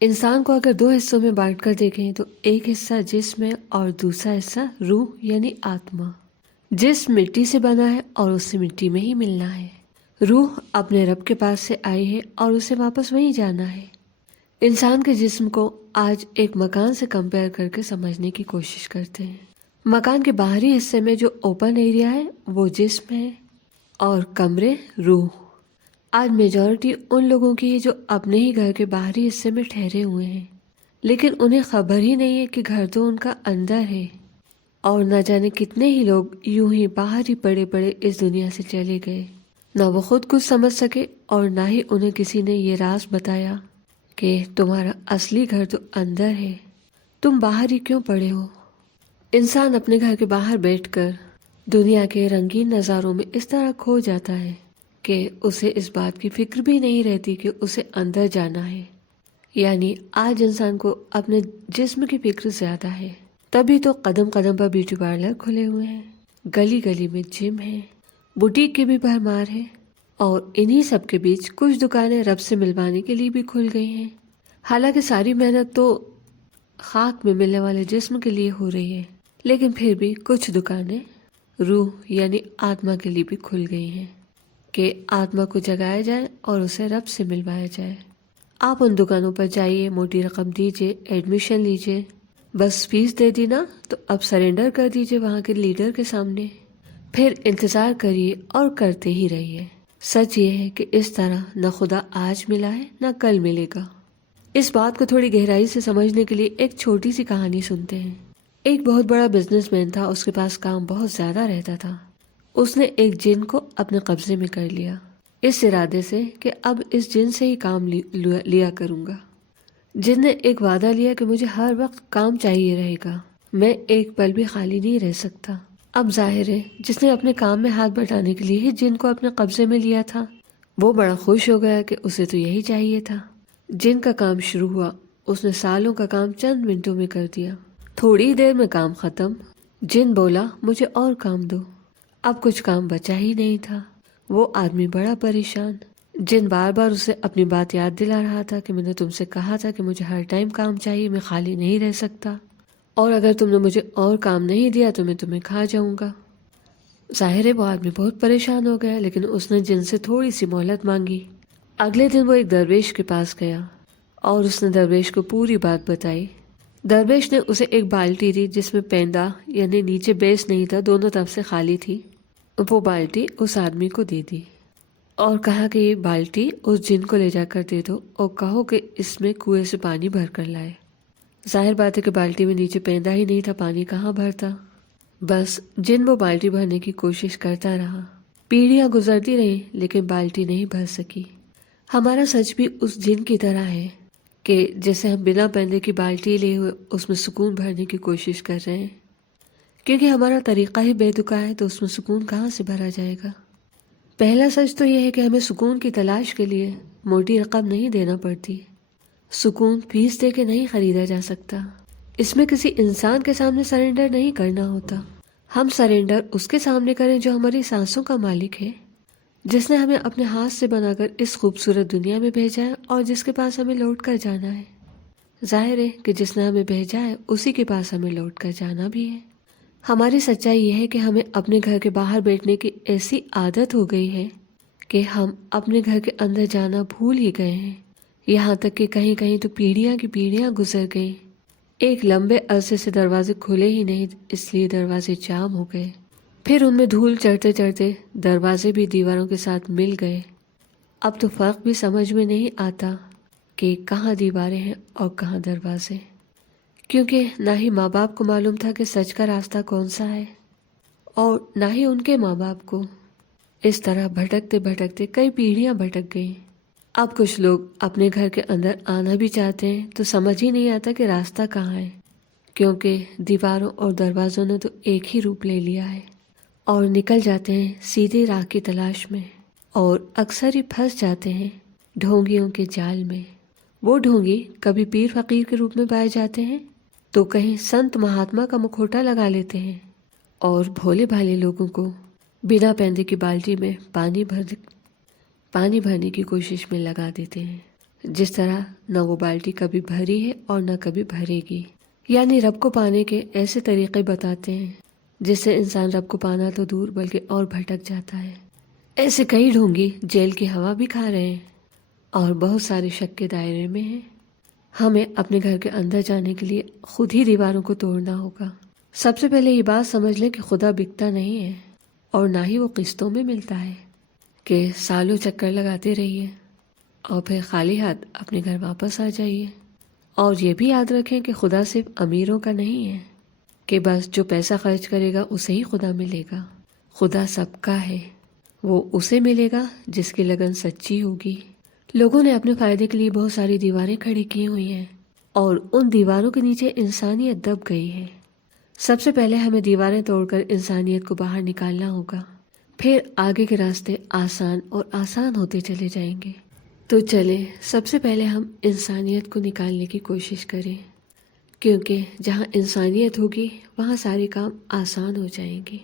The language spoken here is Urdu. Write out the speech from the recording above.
انسان کو اگر دو حصوں میں بانٹ کر دیکھیں تو ایک حصہ جسم ہے اور دوسرا حصہ روح یعنی آتما۔ جسم مٹی سے بنا ہے اور اسے مٹی میں ہی ملنا ہے۔ روح اپنے رب کے پاس سے آئی ہے اور اسے واپس وہیں جانا ہے۔ انسان کے جسم کو آج ایک مکان سے کمپیئر کر کے سمجھنے کی کوشش کرتے ہیں۔ مکان کے باہری حصے میں جو اوپن ایریا ہے وہ جسم ہے اور کمرے روح۔ آج میجورٹی ان لوگوں کی ہے جو اپنے ہی گھر کے باہری حصے میں ٹھہرے ہوئے ہیں، لیکن انہیں خبر ہی نہیں ہے کہ گھر تو ان کا اندر ہے، اور نہ جانے کتنے ہی لوگ یوں ہی باہر ہی پڑے پڑے اس دنیا سے چلے گئے، نہ وہ خود کچھ سمجھ سکے اور نہ ہی انہیں کسی نے یہ راز بتایا کہ تمہارا اصلی گھر تو اندر ہے، تم باہر ہی کیوں پڑے ہو۔ انسان اپنے گھر کے باہر بیٹھ کر دنیا کے رنگین نظاروں میں اس طرح کھو جاتا ہے کہ اسے اس بات کی فکر بھی نہیں رہتی کہ اسے اندر جانا ہے۔ یعنی آج انسان کو اپنے جسم کی فکر زیادہ ہے، تبھی تو قدم قدم پر بیوٹی پارلر کھلے ہوئے ہیں، گلی گلی میں جم ہے، بوٹیک کی بھی بھرمار ہے، اور انہی سب کے بیچ کچھ دکانیں رب سے ملوانے کے لیے بھی کھل گئی ہیں۔ حالانکہ ساری محنت تو خاک میں ملنے والے جسم کے لیے ہو رہی ہے، لیکن پھر بھی کچھ دکانیں روح یعنی آتما کے لیے بھی کھل گئی ہیں کہ آتما کو جگایا جائے اور اسے رب سے ملوایا جائے۔ آپ ان دکانوں پر جائیے، موٹی رقم دیجیے، ایڈمیشن لیجیے، بس فیس دے دی نا تو اب سرنڈر کر دیجیے وہاں کے لیڈر کے سامنے، پھر انتظار کریے اور کرتے ہی رہیے۔ سچ یہ ہے کہ اس طرح نہ خدا آج ملا ہے نہ کل ملے گا۔ اس بات کو تھوڑی گہرائی سے سمجھنے کے لیے ایک چھوٹی سی کہانی سنتے ہیں۔ ایک بہت بڑا بزنس مین تھا، اس کے پاس کام بہت زیادہ رہتا تھا۔ اس نے ایک جن کو اپنے قبضے میں کر لیا، اس ارادے سے کہ اب اس جن سے ہی کام لیا کروں گا۔ جن نے ایک وعدہ لیا کہ مجھے ہر وقت کام چاہیے رہے گا، میں ایک پل بھی خالی نہیں رہ سکتا۔ اب ظاہر ہے جس نے اپنے کام میں ہاتھ بٹانے کے لیے ہی جن کو اپنے قبضے میں لیا تھا، وہ بڑا خوش ہو گیا کہ اسے تو یہی چاہیے تھا۔ جن کا کام شروع ہوا، اس نے سالوں کا کام چند منٹوں میں کر دیا۔ تھوڑی دیر میں کام ختم۔ جن بولا مجھے اور کام دو۔ اب کچھ کام بچا ہی نہیں تھا۔ وہ آدمی بڑا پریشان۔ جن بار بار اسے اپنی بات یاد دلا رہا تھا کہ میں نے تم سے کہا تھا کہ مجھے ہر ٹائم کام چاہیے، میں خالی نہیں رہ سکتا، اور اگر تم نے مجھے اور کام نہیں دیا تو میں تمہیں کھا جاؤں گا۔ ظاہر ہے وہ آدمی بہت پریشان ہو گیا، لیکن اس نے جن سے تھوڑی سی مہلت مانگی۔ اگلے دن وہ ایک درویش کے پاس گیا اور اس نے درویش کو پوری بات بتائی۔ درویش نے اسے ایک بالٹی دی جس میں پیندا یعنی نیچے بیس نہیں تھا، دونوں طرف سے خالی تھی۔ وہ بالٹی اس آدمی کو دے دی اور کہا کہ یہ بالٹی اس جن کو لے جا کر دے دو اور کہو کہ اس میں کنویں سے پانی بھر کر لائے۔ ظاہر بات ہے کہ بالٹی میں نیچے پیندا ہی نہیں تھا، پانی کہاں بھرتا۔ بس جن وہ بالٹی بھرنے کی کوشش کرتا رہا، پیڑھیاں گزرتی رہیں لیکن بالٹی نہیں بھر سکی۔ ہمارا سچ بھی اس جن کی طرح ہے کہ جیسے ہم بنا پیندے کی بالٹی لیے ہوئے اس میں سکون بھرنے کی کوشش کر رہے ہیں، کیونکہ ہمارا طریقہ ہی بے تکا ہے، تو اس میں سکون کہاں سے بھرا جائے گا۔ پہلا سچ تو یہ ہے کہ ہمیں سکون کی تلاش کے لیے موٹی رقم نہیں دینا پڑتی۔ سکون فیس دے کے نہیں خریدا جا سکتا۔ اس میں کسی انسان کے سامنے سرنڈر نہیں کرنا ہوتا۔ ہم سرنڈر اس کے سامنے کریں جو ہماری سانسوں کا مالک ہے، جس نے ہمیں اپنے ہاتھ سے بنا کر اس خوبصورت دنیا میں بھیجا ہے اور جس کے پاس ہمیں لوٹ کر جانا ہے۔ ظاہر ہے کہ جس نے ہمیں بھیجا ہے اسی کے پاس ہمیں لوٹ کر جانا بھی ہے۔ ہماری سچائی یہ ہے کہ ہمیں اپنے گھر کے باہر بیٹھنے کی ایسی عادت ہو گئی ہے کہ ہم اپنے گھر کے اندر جانا بھول ہی گئے ہیں، یہاں تک کہ کہیں کہیں تو پیڑھیاں کی پیڑھیاں گزر گئیں۔ ایک لمبے عرصے سے دروازے کھلے ہی نہیں، اس لیے دروازے جام ہو گئے۔ پھر ان میں دھول چڑھتے چڑھتے دروازے بھی دیواروں کے ساتھ مل گئے۔ اب تو فرق بھی سمجھ میں نہیں آتا کہ کہاں دیواریں ہیں اور کہاں دروازے، کیونکہ نہ ہی ماں باپ کو معلوم تھا کہ سچ کا راستہ کون سا ہے اور نہ ہی ان کے ماں باپ کو۔ اس طرح بھٹکتے بھٹکتے کئی پیڑھیاں بھٹک گئیں۔ اب کچھ لوگ اپنے گھر کے اندر آنا بھی چاہتے ہیں تو سمجھ ہی نہیں آتا کہ راستہ کہاں ہے، کیونکہ دیواروں اور دروازوں نے تو ایک ہی روپ لے لیا ہے، اور نکل جاتے ہیں سیدھی راہ کی تلاش میں، اور اکثر ہی پھنس جاتے ہیں ڈھونگیوں کے جال میں۔ وہ ڈھونگی کبھی پیر فقیر کے روپ میں پائے جاتے ہیں تو کہیں سنت مہاتما کا مکھوٹا لگا لیتے ہیں، اور بھولے بھالے لوگوں کو بنا پیندے کی بالٹی میں پانی بھرنے کی کوشش میں لگا دیتے ہیں۔ جس طرح نہ وہ بالٹی کبھی بھری ہے اور نہ کبھی بھرے گی۔ یعنی رب کو پانے کے ایسے طریقے بتاتے ہیں جس سے انسان رب کو پانا تو دور بلکہ اور بھٹک جاتا ہے۔ ایسے کئی ڈھونگی جیل کی ہوا بھی کھا رہے ہیں اور بہت سارے شک کے دائرے میں ہیں۔ ہمیں اپنے گھر کے اندر جانے کے لیے خود ہی دیواروں کو توڑنا ہوگا۔ سب سے پہلے یہ بات سمجھ لیں کہ خدا بکتا نہیں ہے اور نہ ہی وہ قسطوں میں ملتا ہے کہ سالوں چکر لگاتے رہیے اور پھر خالی ہاتھ اپنے گھر واپس آ جائیے۔ اور یہ بھی یاد رکھیں کہ خدا صرف امیروں کا نہیں ہے کہ بس جو پیسہ خرچ کرے گا اسے ہی خدا ملے گا۔ خدا سب کا ہے، وہ اسے ملے گا جس کی لگن سچی ہوگی۔ لوگوں نے اپنے فائدے کے لیے بہت ساری دیواریں کھڑی کی ہوئی ہیں اور ان دیواروں کے نیچے انسانیت دب گئی ہے۔ سب سے پہلے ہمیں دیواریں توڑ کر انسانیت کو باہر نکالنا ہوگا، پھر آگے کے راستے آسان اور آسان ہوتے چلے جائیں گے۔ تو چلیں سب سے پہلے ہم انسانیت کو نکالنے کی کوشش کریں، کیونکہ جہاں انسانیت ہوگی وہاں سارے کام آسان ہو جائیں گے۔